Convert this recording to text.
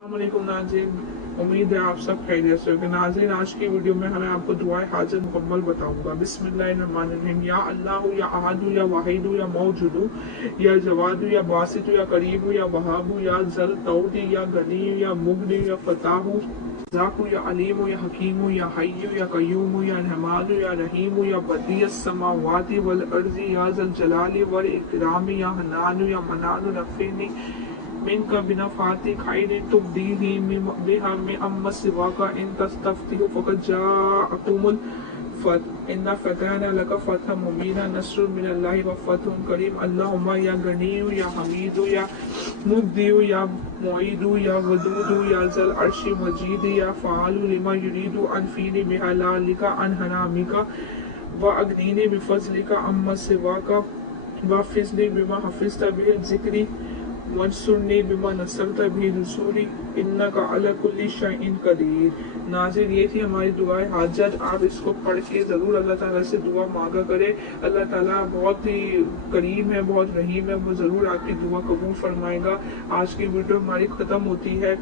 अस्सलामुअलैकुम नाज़रीन, उम्मीद है आप सब खैरियत से होंगे। नाज़रीन, आज की वीडियो में हमें आपको दुआए हाजत मुकम्मल बताऊंगा। बिस्मिल्लाहिर्रहमानिर्रहीम। या अल्लाह या अहद या वाहिद या मौजूद या जवाद या बासित या करीब या वहाब या जल तौद या गनी या मुगनी या फताह जाकु या अलीम या हकीम या हय्यु या कय्यूम या रहमान या रहीम या बदियस समावाति वल अर्ज़ि या जल जलाली वल इकराम या हन्नान या मन्नान नफ़ीनी मिन का बिना फाति खैर तुबदीही बिहा में अम्मा सिवा का इन तस्तफ्तिहु फक़द जाअकुमुल फत इन्ना फ़तहना लका फ़तहन मुबीना नस्रुम मिनल्लाहि व फ़तहुन करीम। अल्लाहुम्मा या गनीयु या हमीदु या मुब्दिउ या मुईदु या वदूदु या ज़ल अर्शि मजीद या फ़आलु लिमा युरीदु अनफ़ीनी बिहलालिका अन हरामिका व अगनीनी बिफ़ज़लिका अम्मा सिवाका व फ़िज़्नी बिमा हफ़िज़्ता बिहि ज़िक्री वंसुरनी बिमा नसरता भी रसूली इन्नका अला कुल्ली शैइन कदीर। नाज़रीन, ये थी हमारी दुआए हाजत। आप इसको पढ़ के ज़रूर अल्लाह ताला से दुआ मांगा करें। अल्लाह ताला बहुत ही करीम है, बहुत रहीम है, वो ज़रूर आपकी दुआ कबूल फरमाएगा। आज की वीडियो हमारी ख़त्म होती है।